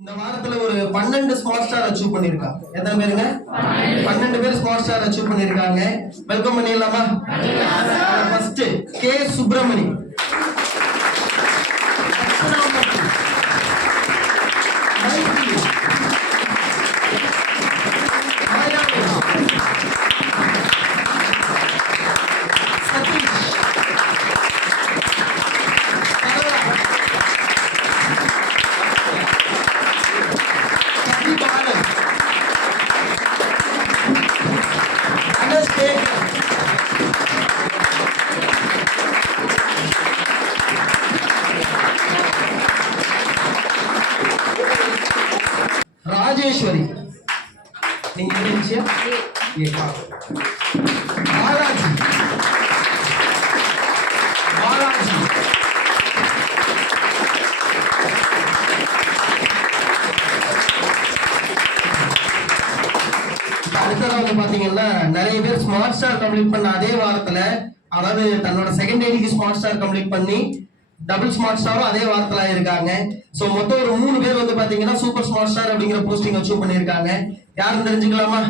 இந்த வாரத்துல ஒரு 12 ஸ்மார்ட் ஸ்டார் அச்சீவ் பண்ணிருக்காங்க. எத்தனை பேருங்க? 12 பேர் ஸ்மார்ட் ஸ்டார் அச்சீவ் பண்ணிருக்காங்க. வெல்கம் பண்ணிடலாமா? ஃபர்ஸ்ட் கே சுப்பிரமணி, ராஜேஸ்வரி, நீங்க பாலாஜி, பாலாஜி, அடுத்ததாக பாத்தீங்கன்னா நிறைய பேர் ஸ்மார்ட் ஸ்டார் கம்ப்ளீட் பண்ண அதே வாரத்துல, அதாவது தன்னோட செகண்ட் ஐடிக்கு ஸ்மார்ட் ஸ்டார் கம்ப்ளீட் பண்ணி டபுள் ஸ்மார்ட் ஸ்டாரும் அதே வாரத்துல இருக்காங்க. சோ மொத்தம் ஒரு 3 பேர் வந்து பாத்தீங்கன்னா சூப்பர் ஸ்மார்ட் ஸ்டார் அப்படிங்கிற போஸ்டிங் அச்சீவ் பண்ணிருக்காங்க. யாருன்னு தெரிஞ்சுக்கலாமா?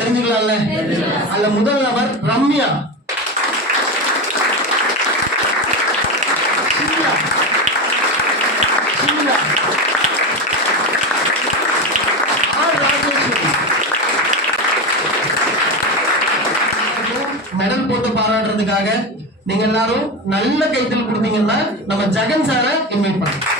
தெரிஞ்சுக்கலாம்ல. அதுல முதல் நபர் ரம்யா, மெடல் போட்டு பாராட்டுறதுக்காக நீங்க எல்லாரும் நல்ல கைத்தல் கொடுத்தீங்கன்னா நம்ம ஜெகன் சாரை இன்வைட் பண்ணலாம்.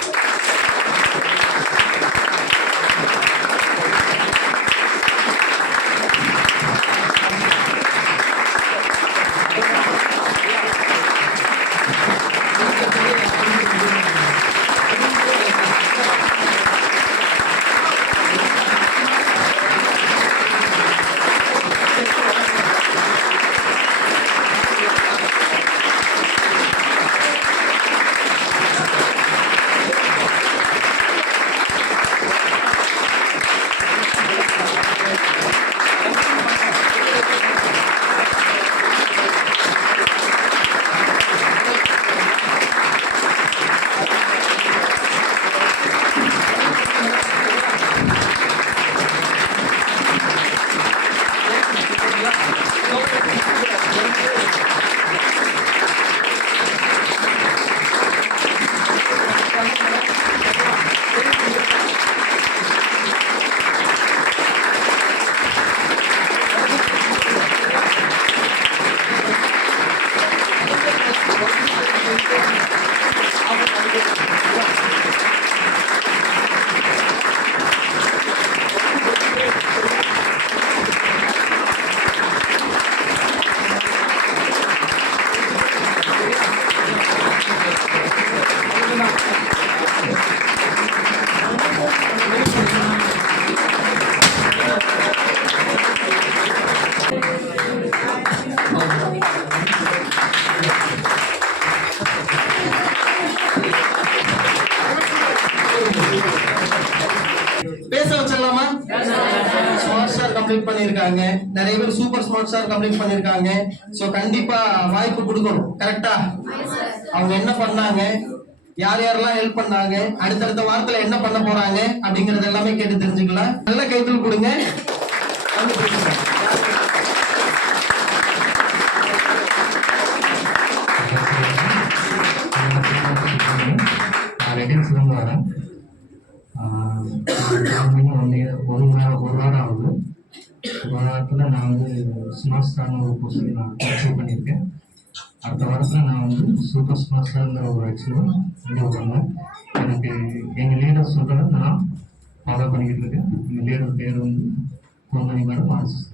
பேச வச்சிடலாமா? ஸ்மார்ட் ஸ்டார் கம்ப்ளீட் பண்ணிருக்காங்க, நிறைய பேர் சூப்பர் ஸ்மார்ட் ஸ்டார் கம்ப்ளீட் பண்ணிருக்காங்க. சோ கண்டிப்பா வாய்ப்பு கொடுக்கணும். கரெக்டா? அவங்க என்ன பண்ணாங்க, யார் யாரெல்லாம் ஹெல்ப் பண்ணாங்க, அடுத்தடுத்த வாரத்துல என்ன பண்ண போறாங்க அப்படிங்கறது எல்லாமே கேட்டு தெரிஞ்சுக்கலாம். நல்ல கைத்தல் கொடுங்க. ஒரு வாரம் ஆகுது. ஒரு வாரத்தில் நான் வந்து ஸ்மார்ட் ஸ்டார்னு ஒரு போஸ்டிங் நான் அச்சீவ் பண்ணியிருக்கேன். அடுத்த வாரத்தில் நான் வந்து சூப்பர் ஸ்மார்ட் ஸ்டார்ன்ற ஒரு அச்சீவ் பண்ணேன். எனக்கு எங்கள் லீடர் சொல்கிறத நான் ஃபாலோ பண்ணிக்கிட்டு இருக்கேன். எங்கள் லீடர் பேர் வந்து Ponmani madam RSS.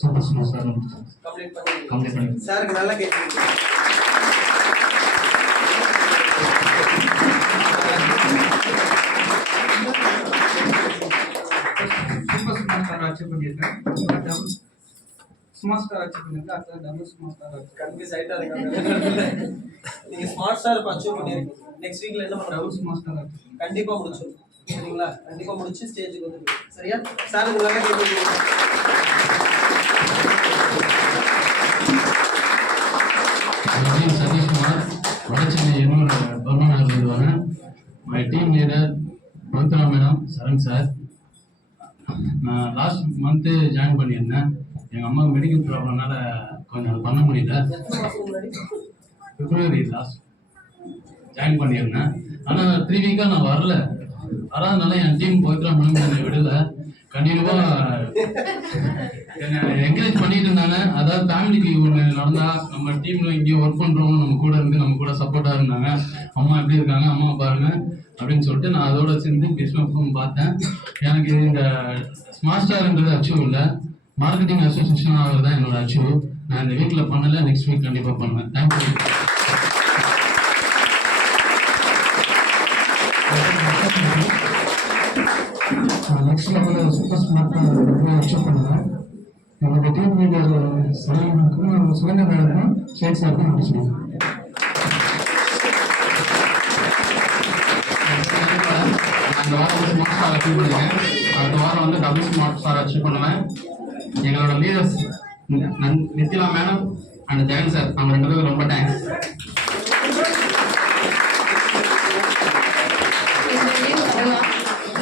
Super smart star complete பண்ணி சாருக்கு நல்லா கேட்டு சூப்பர் ஸ்மார்ட் ஸ்டார் அச்சீவ் பண்ணியிருக்கேன். டபுள் ஸ்மார்ட் ஸ்டார் அச்சீவ் பண்ணியிருக்கேன். அடுத்த டபுள் ஸ்மார்ட் ஸ்டார் கன்ஃபியூஸ் ஆயிட்டா இருக்காங்க. நீங்க ஸ்மார்ட் ஸ்டார் அச்சீவ் பண்ணிருக்கீங்க. நெக்ஸ்ட் வீக்ல என்ன பண்றோம்? டபுள் ஸ்மார்ட் ஸ்டார் கண்டிப்பா முடிச்சிடும். சரிங்களா? கண்டிப்பா முடிச்சு ஸ்டேஜுக்கு வந்து சரியா? சார் உங்களால கேட்குறீங்க. Satishkumar Vadachennai 200 my team leader Pavithra madam, Charan sir. நான் லாஸ்ட் மந்த்து ஜாயின் பண்ணியிருந்தேன். எங்கள் அம்மா மெடிக்கல் ப்ராப்ளம்னால கொஞ்சம் அது பண்ண முடியல. பிப்ரவரி லாஸ்ட் ஜாயின் பண்ணியிருந்தேன். ஆனால் 3 வீக்காக நான் வராதனால என் டீம் பவித்ரா மேடம் என்னை விடலை. கண்டினியூவாக என்னை என்கரேஜ் பண்ணிட்டு இருந்தாங்க. அதாவது ஃபேமிலிக்கு ஒன்று நடந்தால் நம்ம டீமில் இங்கேயே ஒர்க் பண்ணுறவங்க நம்ம கூட இருந்து நம்ம கூட சப்போர்ட்டாக இருந்தாங்க. அம்மா எப்படி இருக்காங்க, அம்மா பாருங்க அப்படின்னு சொல்லிட்டு நான் அதோட சேர்ந்து பிஸ்னஸ் பார்த்தேன். எனக்கு இந்த ஸ்மார்ட் ஸ்டார்ன்றது அச்சீவ் இல்லை, மார்க்கெட்டிங் அசோசியேஷன் ஆகிறது தான் என்னோட அச்சீவ். நான் இந்த வீக்கில் பண்ணலை, நெக்ஸ்ட் வீக் கண்டிப்பாக பண்ணுவேன். தேங்க்யூ. நெக்ஸ்ட் லெவலில் சூப்பர் ஸ்மார்ட்டாக அச்சீவ் பண்ணுவேன். என்னோட டீம் லீடர் சுகன்யா மேடம் ஷேக் சார் தான் முடிச்சுடுவேன். இந்த வாரம் வந்து ஸ்மார்ட் ஸ்டார் அச்சீவ் பண்ணுவேன். அடுத்த வாரம் வந்து டபுள் ஸ்மார்ட் ஸ்டார் அச்சீவ் பண்ணுவேன். எங்களோட leaders Nithila madam and Jagan sir, அவங்க 2 பேரும் ரொம்ப தேங்க்ஸ்.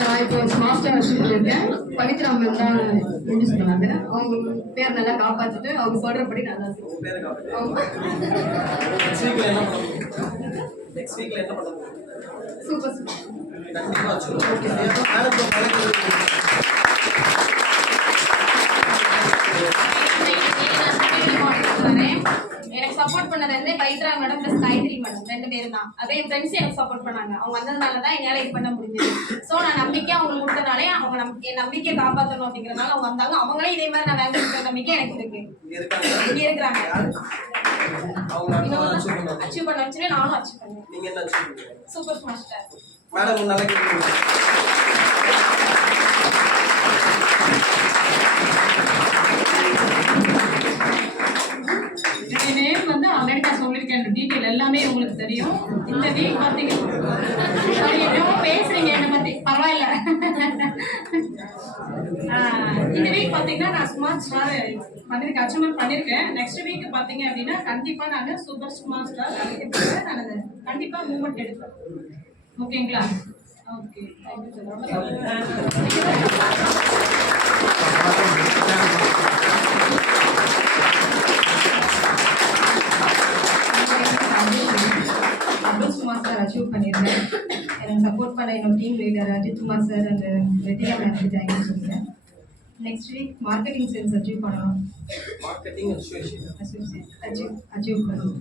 நான் இப்போ ஸ்மார்ட் ஸ்டார் அச்சீவ் பண்ணியிருக்கேன். பவித்ரா மேம் தான் இன்ட்ரடியூஸ் பண்ணாங்க. அவங்க பேர் நல்லா காப்பாற்றிட்டு அவங்க சொல்கிறபடி நல்லா சூப்பர் எனக்கு சப்போர்ட் பண்ணது Pavithra madam plus Gayathri madam 2 பேரும் தான். அதே என் ஃப்ரெண்ட்ஸ் எனக்கு சப்போர்ட் பண்ணாங்க. அவங்க வந்ததுனால தான் என்னால் இது பண்ண முடிஞ்சது. ஸோ நான் நம்பிக்கை அவங்களுக்கு கொடுத்தனாலே அவங்க என் நம்பிக்கையை காப்பாற்றணும் அப்படிங்கிறதுனால அவங்க வந்தாங்க. அவங்களே இதே மாதிரி நான் வேலை இருக்கிற நம்பிக்கை எனக்கு இருக்கு. இங்கே இருக்கிறாங்க. அச்சீவ் பண்ண வச்சுட்டு நானும் அச்சீவ் பண்ணுவேன். சூப்பர் ஸ்மார்ட் ஸ்டார் மேடம் நல்லா கேட்குறீங்க. என் நேம் வந்து அமெரிக்கா சொல்லியிருக்கேன். டீட்டெயில் எல்லாமே உங்களுக்கு தெரியும். இந்த வீக் பார்த்தீங்கன்னா பேசுறீங்க என்னை பற்றி பரவாயில்ல. இந்த வீக் பார்த்தீங்கன்னா நான் ஸ்மார்ட் ஸ்டார் பண்ணியிருக்கேன், அச்சீவ்மெண்ட் பண்ணியிருக்கேன். நெக்ஸ்ட் வீக் பார்த்தீங்க அப்படின்னா கண்டிப்பாக நான் சூப்பர் ஸ்மார்ட் ஸ்டார் கிடைக்கிறதுக்கு நான் கண்டிப்பாக மூவ்மெண்ட் எடுப்பேன். ஓகேங்களா? Okay, thank you smart star achieve பண்ணியிருக்கேன். எனக்கு சப்போர்ட் பண்ண என்னோட team leader Ajithkumar sir and வெட்டியா மேம் தேங்க்யூ சொல்லுங்கள். Next week marketing sales achieve பண்ணணும். மார்க்கெட்டிங் அசோசியேஷன் அச்சீவ் பண்ணணும்.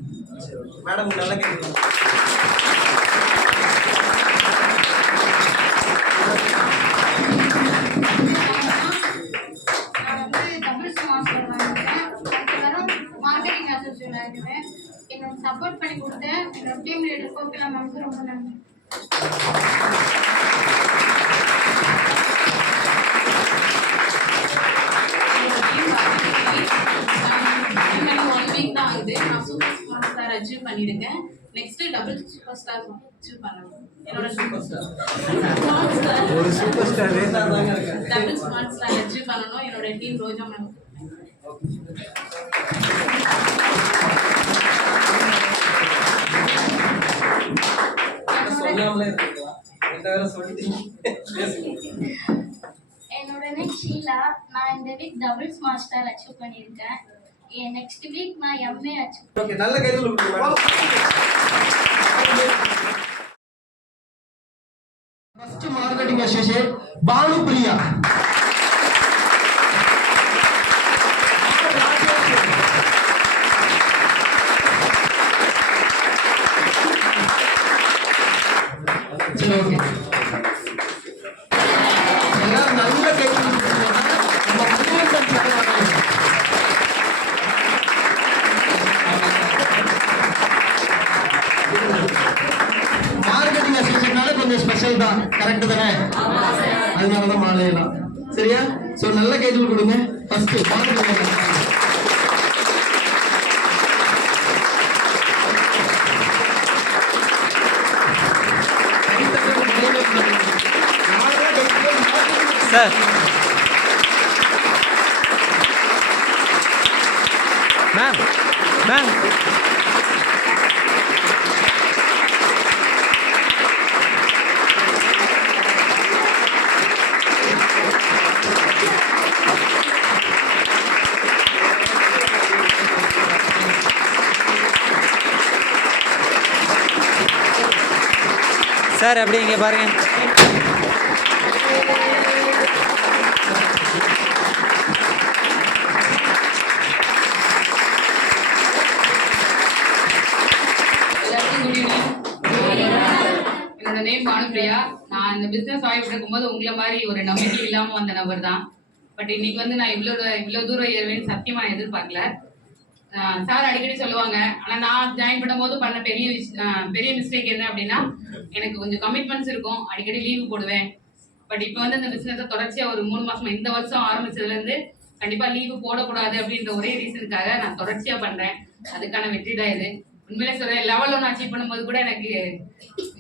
மேடம் நல்லா கேட்குறீங்க. மார்க்கெட்டிங் அசோசியேஷன் ஆகிடுவேன். என்னோட சப்போர்ட் பண்ணி கொடுத்தேன் என்னோட டீம் லீடர் கோகிலா மேம்க்கு ரொம்ப நன்றி. நான் சூப்பர் ஸ்மார்ட் ஸ்டார் அச்சீவ் பண்ணியிருக்கேன். Next double super star achieve பண்ணணும். என்னோட சூப்பர் ஸ்டார் ஒரு super star double smart star achieve பண்ணணும். என்னோட டீம் ரோஜா மேம். என்னோட நேம் ஷீலா. நான் இந்த week double smart star achieve பண்ணியிருக்கேன். நெக்ஸ்ட் வீக் நான் எம்ஏ அச்சீவ். ஓகே, நல்ல கையில் கொடுங்க. First marketing associate Bhanupriya. சரி, ஓகே, எல்லாரும் நல்ல கையில் கொடுங்க. நம்ம மார்க்கெட்டிங் அசோசியேட்னால கொஞ்சம் ஸ்பெஷல் தான், கரெக்ட் தானே? அதனாலதான் மாலையெல்லாம் சரியா? சோ நல்ல கையில் கொடுங்க. First sir ma'am ma'am sir அப்படி இங்கே பாருங்க. என்னோட நேம் பானுப்பிரியா. நான் இந்த பிசினஸ் ஆகிட்டு இருக்கும்போது உங்களை மாதிரி ஒரு நம்பிக்கை இல்லாம வந்த நபர் தான். பட் இன்னைக்கு வந்து நான் இவ்வளவு தூரம் ஏறுவேன்னு சத்தியமா எதிர்பார்க்கல. சார் அடிக்கடி சொல்லுவாங்க. ஆனா நான் ஜாயின் பண்ணும்போது பண்ண பெரிய மிஸ்டேக் என்ன அப்படின்னா, எனக்கு கொஞ்சம் கமிட்மெண்ட்ஸ் இருக்கும், அடிக்கடி லீவு போடுவேன். பட் இப்போ வந்து இந்த பிசினஸை தொடர்ச்சியா ஒரு 3 மாசமா இந்த வருஷம் ஆரம்பிச்சதுல இருந்து கண்டிப்பா லீவு போடக்கூடாது அப்படின்ற ஒரே ரீசனுக்காக நான் தொடர்ச்சியா பண்றேன். அதுக்கான வெற்றி தான் இது. உண்மையிலே சொல்றேன், லெவல் 1 அச்சீவ் பண்ணும்போது கூட எனக்கு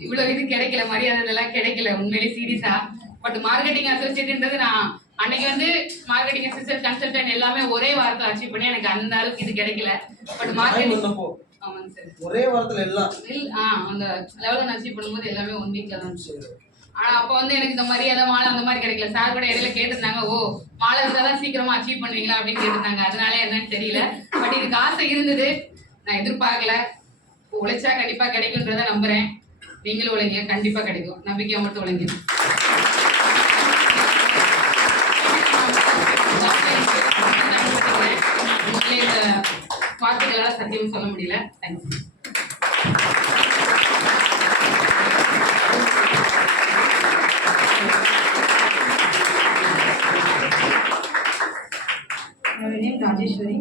இவ்வளவு இது கிடைக்கல, மரியாதை இதெல்லாம் கிடைக்கல உண்மையிலே சீரியஸா. பட் மார்க்கெட்டிங் அசோசியேட்ன்றது நான் அன்னைக்கு வந்து மார்க்கெட்டிங் அசிஸ்டன்ட் கன்சல்டன்ட் எல்லாமே ஒரே வாரத்தில் அச்சீவ் பண்ணி எனக்கு அந்த அளவுக்கு இது கிடைக்கல. பட் மார்க்கெட்டிங் ஆமாங்க சார், ஒரே வாரத்துல எல்லாம் அந்த லெவல் 1 அச்சீவ் பண்ணும்போது எல்லாமே 1 வீக்ல தான். ஆனா அப்ப வந்து எனக்கு இந்த மரியாதை மாலை அந்த மாதிரி கிடைக்கல. சார் கூட இடையில கேட்டிருந்தாங்க, ஓ மாலை இருந்தாதான் சீக்கிரமா அச்சீவ் பண்ணுவீங்களா அப்படின்னு கேட்டிருந்தாங்க. அதனால என்னன்னு தெரியல. பட் இதுக்கு ஆசை இருந்தது, நான் எதிர்பார்க்கல. உழைச்சா கண்டிப்பா கிடைக்கும்ன்றத நம்புறேன். நீங்களும் உழைங்க, கண்டிப்பா கிடைக்கும். நம்பிக்கையா மட்டும் உழைங்க. இந்த வார்த்தைகளால சத்தியம் சொல்ல முடியல. தேங்க்ஸ். என்னோட நேம் ராஜேஸ்வரி.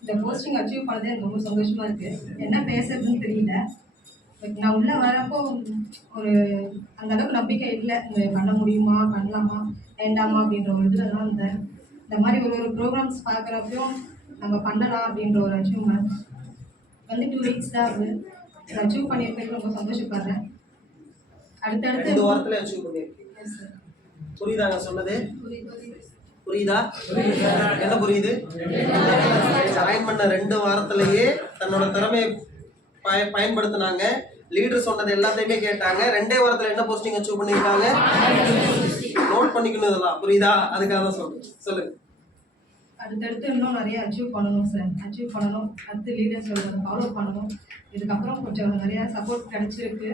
இந்த போஸ்டிங் அச்சீவ் பண்ணது எனக்கு ரொம்ப சந்தோஷமா இருக்கு. என்ன பேசுறதுன்னு தெரியல. பட் நான் உள்ள வரப்போ ஒரு அந்த அளவுக்கு நம்பிக்கை இல்லை, பண்ண முடியுமா பண்ணலாமா வேண்டாமா அப்படின்ற ஒரு இதில் தான் இருந்தேன். இந்த மாதிரி ஒரு ப்ரோக்ராம்ஸ் பார்க்குறப்பையும் நம்ம பண்ணலாம் அப்படின்ற ஒரு அச்சீவ்மெண்ட் வந்து 2 வீக்ஸ் தான் ஆகுது. இதை அச்சீவ் பண்ணியிருக்கேன், ரொம்ப சந்தோஷப்படுறேன். அடுத்தடுத்து 2 வாரத்துல அச்சீவ் பண்ணிருக்கீங்க. புரியுதாங்க சொன்னது? புரியுதா? என்ன புரியுது? ஜாயின் பண்ண 2 வாரத்திலேயே தன்னோட திறமையை பயன்படுத்தினாங்க. லீடர் சொன்னது எல்லாத்தையுமே கேட்டாங்க. 2 வாரத்துல என்ன போஸ்டிங் அச்சீவ் பண்ணிருக்காங்க? நோட் பண்ணிக்கணும் இதெல்லாம். புரியுதா? அதுக்காக தான் சொல்லுங்க. அடுத்தடுத்து இன்னும் நிறைய அச்சீவ் பண்ணணும் சார். அச்சீவ் பண்ணணும். அடுத்து லீடர் சொல்றதை ஃபாலோ பண்ணணும். இதுக்கப்புறம் கொஞ்சம் நிறைய சப்போர்ட் கிடைச்சிருக்கு.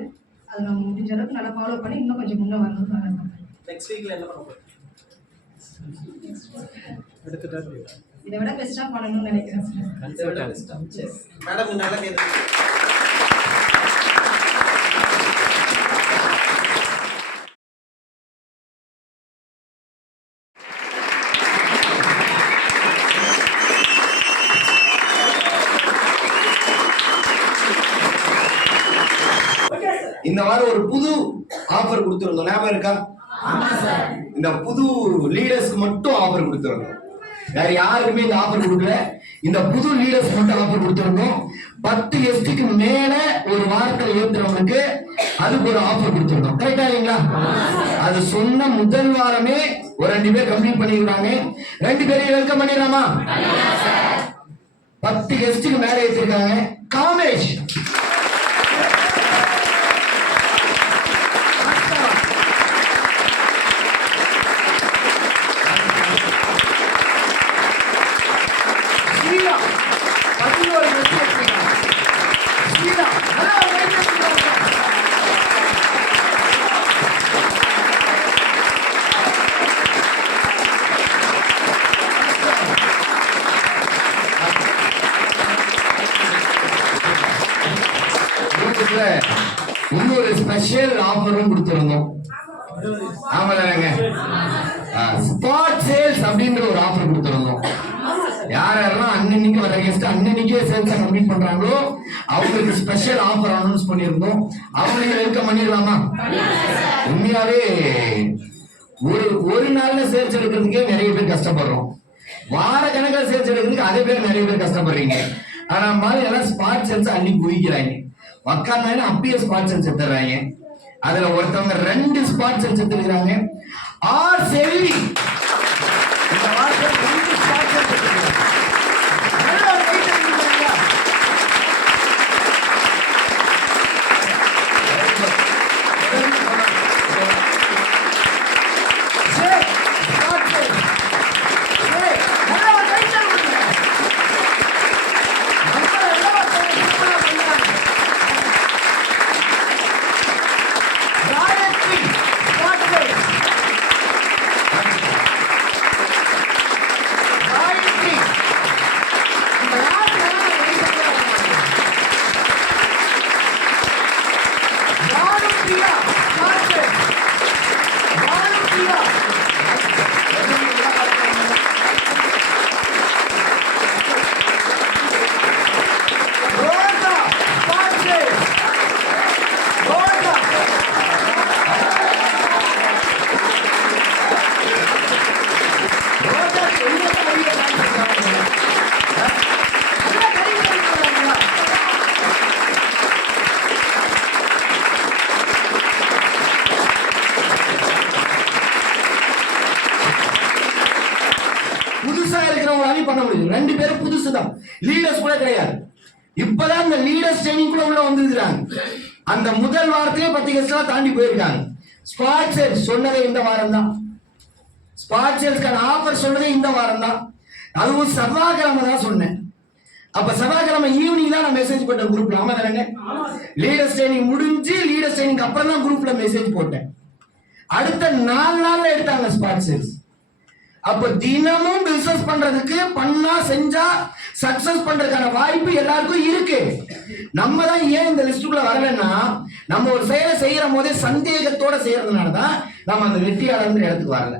அதை நம்ம முடிஞ்ச அளவுக்கு நல்லா ஃபாலோ பண்ணி இன்னும் கொஞ்சம் முன்னே வரணும்னு நான் நெக்ஸ்ட் வீக்ல என்ன பண்ண போறோம்? இதை விட பெஸ்டா பண்ணணும்னு நினைக்கிறேன் சார். மேடம் நல்லா கேக்குது. இந்த வாரம் ஒரு புது ஆஃபர் கொடுத்துருந்தோம், ஞாபகம் இருக்கா? இந்த புது லீடர்ஸ்க்கு மட்டும் ஆஃபர் கொடுத்துருந்தோம். வேற யாருக்குமே இந்த ஆஃபர் கொடுக்கல. இந்த புது லீடர்ஸ் மட்டும் ஆஃபர் கொடுத்துருந்தோம். 10 STக்கு மேல ஒரு வாரத்தில் ஏற்றுறவங்களுக்கு அதுக்கு ஒரு ஆஃபர் கொடுத்துருந்தோம். கரெக்டா இல்லைங்களா? அது சொன்ன முதல் வாரமே ஒரு 2 பேர் கம்ப்ளீட் பண்ணிருக்காங்க. 2 பேரையும் வெல்கம் பண்ணிடலாமா? 10 STக்கு மேல ஏற்றிருக்காங்க. காமேஷ், இன்னொரு ஸ்பெஷல் ஆஃபரும் கொடுத்திருந்தோம். ஆமாங்க, ஸ்பாட் சேல்ஸ் அப்படின்ற ஒரு ஆஃபர் கொடுத்திருந்தோம். யாரெல்லாம் அன்னன்னைக்கு வர கெஸ்ட் அன்னன்னைக்கே சேல்ஸ் கம்ப்ளீட் பண்றாங்களோ அவங்களுக்கு ஸ்பெஷல் ஆஃபர் அனௌன்ஸ் பண்ணியிருந்தோம். அவங்களுக்கு வெல்கம் பண்ணிடலாமா? உண்மையாவே ஒரு நாள்ல சேல்ஸ் எடுக்கிறதுக்கே நிறைய பேர் கஷ்டப்படுறோம். வார கணக்கில் சேல்ஸ் எடுக்கிறதுக்கு அதே பேர் நிறைய பேர் கஷ்டப்படுறீங்க. ஆனா மாதிரி எல்லாம் ஸ்பாட் சேல்ஸ் அன்னைக்கு குவிக்கிறாங்க. உக்காந்தானே அப்பயே ஸ்பாட் செல்ஸ் எடுத்துறாங்க. அதுல ஒருத்தவங்க 2 ஸ்பாட் செல்ஸ் எடுத்துருக்காங்க. ஆர் செல்வி இந்த வாரத்துல 2 ஸ்பாட் செல்ஸ் எடுத்துருக்காங்க. பண்ண முடியும். 2 பேரும் புதுசு தான், லீடர்ஸ் கூட கிடையாது. இப்பதான் இந்த லீடர்ஸ் ட்ரைனிங் கூட உள்ள வந்திருக்காங்க. அந்த முதல் வாரத்திலே 10 கெஸ்ட் எல்லாம் தாண்டி போயிருக்காங்க. ஸ்பாட் சேல்ஸ் சொன்னதே இந்த வாரம் தான். ஸ்பாட் சேல்ஸ்க்கான ஆஃபர் சொன்னதே இந்த வாரம் தான். அதுவும் செவ்வாய்க்கிழமை தான் சொன்னேன். அப்ப செவ்வாய்க்கிழமை ஈவினிங் தான் நான் மெசேஜ் போட்டேன் குரூப்ல. ஆமா தானே? லீடர்ஸ் ட்ரைனிங் முடிஞ்சு லீடர்ஸ் ட்ரைனிங் அப்புறம் தான் குரூப்ல மெசேஜ் போட்டேன். அடுத்த 4 நாள்ல எடுத்தாங்க ஸ்பாட் சேல்ஸ். அப்ப தினமும் பிசினஸ் பண்றதுக்கு பண்ணா செஞ்சா சக்சஸ் பண்றதுக்கான வாய்ப்பு எல்லாருக்கும் இருக்கு. நம்ம தான் ஏன் இந்த லிஸ்டுக்குள்ள வரலன்னா, நம்ம ஒரு செயலை செய்யற போதே சந்தேகத்தோட செய்யறதுனாலதான் நம்ம அந்த வெற்றியாளர் இடத்துக்கு வரல.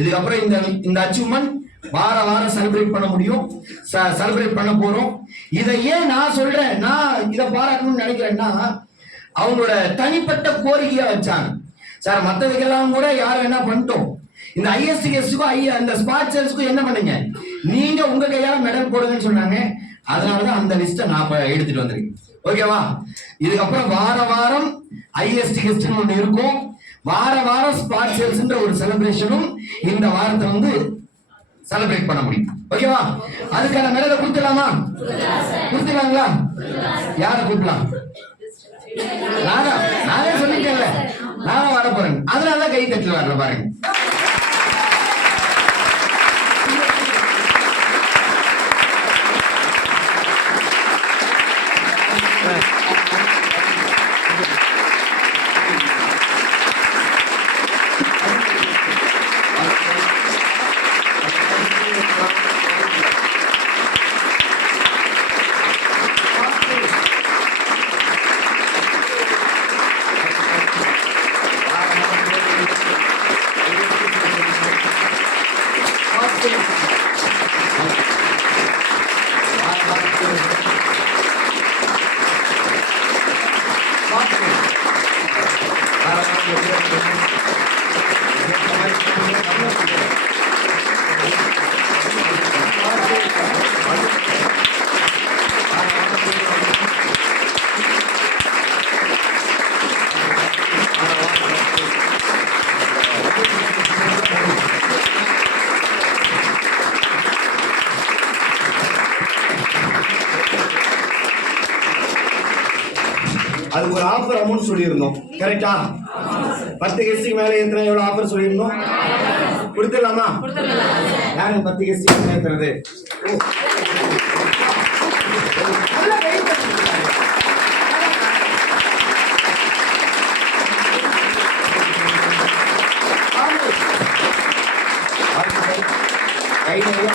இதுக்கப்புறம் இந்த அச்சீவ்மெண்ட் வாரம் செலிப்ரேட் பண்ண முடியும், செலிப்ரேட் பண்ண போறோம். இதை ஏன் நான் சொல்றேன், நான் இதை பாராட்டணும்னு நினைக்கிறேன்னா, அவங்களோட தனிப்பட்ட கோரிக்கையா வச்சாங்க. சார் மற்றதுக்கெல்லாம் கூட யாரும் என்ன பண்ணிட்டோம், இந்த ஐஎஸ்டிஎஸ்க்கும் அந்த ஸ்பாட் சேல்ஸ்க்கும் என்ன பண்ணுங்க, நீங்க உங்க கையால மெடல் போடுங்கன்னு சொன்னாங்க. அதனாலதான் அந்த லிஸ்ட்டை நான் எடுத்துட்டு வந்திருக்கேன். ஓகேவா? இதுக்கப்புறம் வாரம் ஐஎஸ்டிஎஸ் ஒன்று இருக்கும், வாரம் ஸ்பாட் சேல்ஸ்ன்ற ஒரு செலிப்ரேஷனும் இந்த வாரத்தை வந்து செலிப்ரேட் பண்ண முடியும். ஓகேவா? அதுக்கான மெடலை கொடுத்துடலாமா? கொடுத்துடலாங்களா? யாரை கூப்பிடலாம்? நானே சொல்லிட்டேன்ல, நானும் வர போறேன். அதனால கை தட்டு வரல பாருங்க. அதுக்கு ஒரு ஆஃபர் அமௌண்ட் சொல்லியிருந்தோம், கரெக்டா? 10 கெஸ்டுக்கு மேல ஏத்துனா எவ்வளவு ஆஃபர் சொல்லியிருந்தோம்? கொடுத்துடலாமா? யாரு 10 கெஸ்டுக்கு ஏத்துறது? கை நிறைய